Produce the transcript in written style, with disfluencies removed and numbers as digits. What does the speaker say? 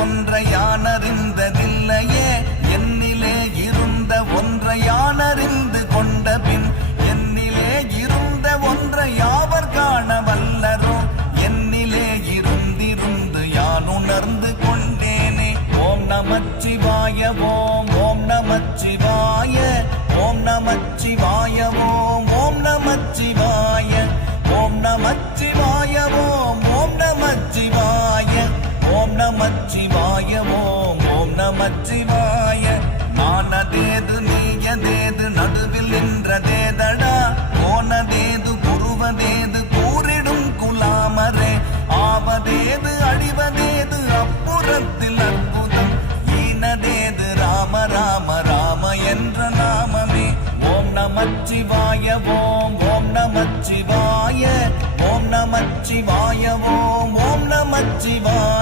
ஒன்றை யான் அறிந்ததில்லையே, என்னிலே இருந்த ஒன்றை யான் அறிந்து கொண்ட பின் என்னிலே இருந்த ஒன்றை யாவர் காண வல்லரோ, என்னிலே இருந்திருந்து யான் உணர்ந்து கொண்டேனே. ஓம் நமச்சிவாய ஓம் ஓம் நமச்சிவாய ஓம் நமச்சிவாய ஓம் ஓம் நமச்சிவாய ஓம் நமச்சிவாய ஓம் ஓம் நமச்சிவாய ஓம் நமச்சிவாய ஓம் ஓம் நமச்சிவாய. நானதேது நீயதேது நடுவில் நின்றதேதடா, போனதேது குருவதேது கூறிடும் குலாமரே, ஆவதேது அழிவதேது அப்புறத்தில் அற்புதம், ஈனதேது ராம ராம ராம என்ற நாமமே. ஓம் நமச்சிவாய ஓம் ஓம் நமச்சிவாய ஓம் நமச்சிவாய ஓம் ஓம் நமச்சிவாய.